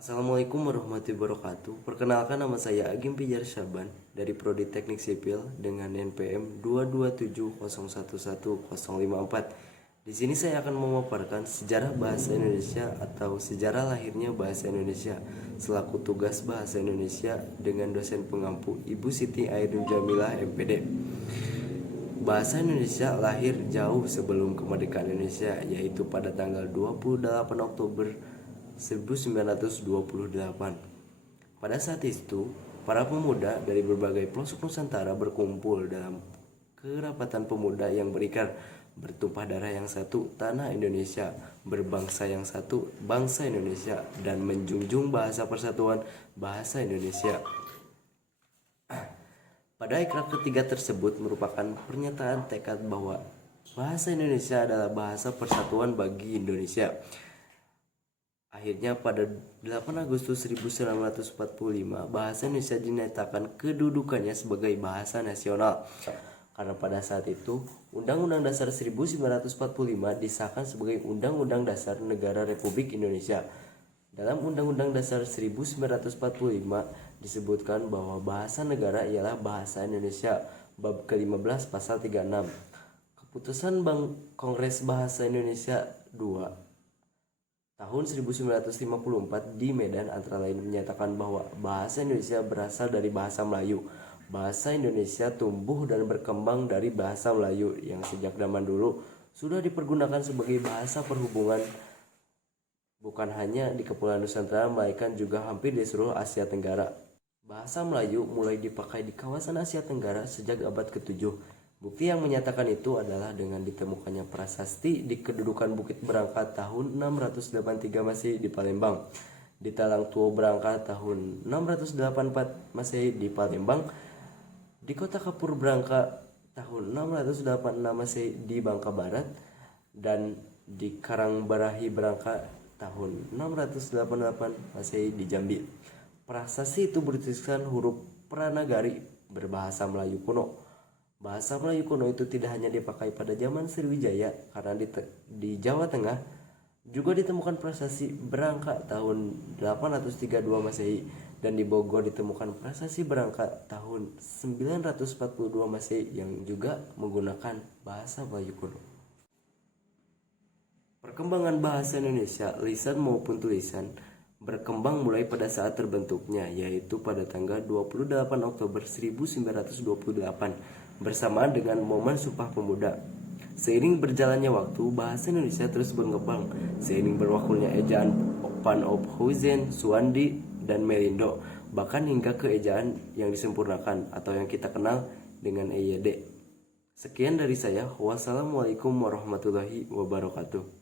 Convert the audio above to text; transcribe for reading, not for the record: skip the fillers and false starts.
Assalamualaikum warahmatullahi wabarakatuh. Perkenalkan, nama saya Agim Pijar Syaban dari Prodi Teknik Sipil dengan NPM 227011054. Di sini saya akan memaparkan sejarah bahasa Indonesia atau sejarah lahirnya bahasa Indonesia selaku tugas bahasa Indonesia dengan dosen pengampu Ibu Siti Airin Jamilah MPD. Bahasa Indonesia lahir jauh sebelum kemerdekaan Indonesia, yaitu pada tanggal 28 Oktober 1928. Pada saat itu, para pemuda dari berbagai pelosok Nusantara berkumpul dalam kerapatan pemuda yang berikan bertumpah darah yang satu, tanah Indonesia, berbangsa yang satu, bangsa Indonesia, dan menjunjung bahasa persatuan, bahasa Indonesia. Pada ikrar ketiga tersebut merupakan pernyataan tekad bahwa bahasa Indonesia adalah bahasa persatuan bagi Indonesia. Akhirnya pada 8 Agustus 1945 bahasa Indonesia dinyatakan kedudukannya sebagai bahasa nasional. Karena pada saat itu Undang-Undang Dasar 1945 disahkan sebagai Undang-Undang Dasar Negara Republik Indonesia. Dalam Undang-Undang Dasar 1945 disebutkan bahwa bahasa negara ialah bahasa Indonesia, bab ke-15 pasal 36. Keputusan Kongres Bahasa Indonesia II tahun 1954 di Medan antara lain menyatakan bahwa bahasa Indonesia berasal dari bahasa Melayu. Bahasa Indonesia tumbuh dan berkembang dari bahasa Melayu yang sejak zaman dulu sudah dipergunakan sebagai bahasa perhubungan bukan hanya di Kepulauan Nusantara melainkan juga hampir di seluruh Asia Tenggara. Bahasa Melayu mulai dipakai di kawasan Asia Tenggara sejak abad ke-7. Bukti yang menyatakan itu adalah dengan ditemukannya prasasti di kedudukan Bukit Berangkat tahun 683 Masehi di Palembang, di Talang Tuo Berangkat tahun 684 Masehi di Palembang, di Kota Kapur Berangkat tahun 686 Masehi di Bangka Barat, dan di Karangbarahi Berangkat tahun 688 Masehi di Jambi. Prasasti itu bertuliskan huruf Pranagari berbahasa Melayu kuno. Bahasa Melayu kuno itu tidak hanya dipakai pada zaman Sriwijaya, karena di Jawa Tengah juga ditemukan prasasti Berangkat tahun 832 Masehi, dan di Bogor ditemukan prasasti Berangkat tahun 942 Masehi yang juga menggunakan bahasa Melayu kuno. Perkembangan bahasa Indonesia, lisan maupun tulisan, berkembang mulai pada saat terbentuknya, yaitu pada tanggal 28 Oktober 1928 bersamaan dengan momen Sumpah Pemuda. Seiring berjalannya waktu, bahasa Indonesia terus berkembang seiring berwakulnya ejaan Van Ophuizen, Suwandi, dan Melindo, bahkan hingga ke ejaan yang disempurnakan atau yang kita kenal dengan EYD. Sekian dari saya. Wassalamualaikum warahmatullahi wabarakatuh.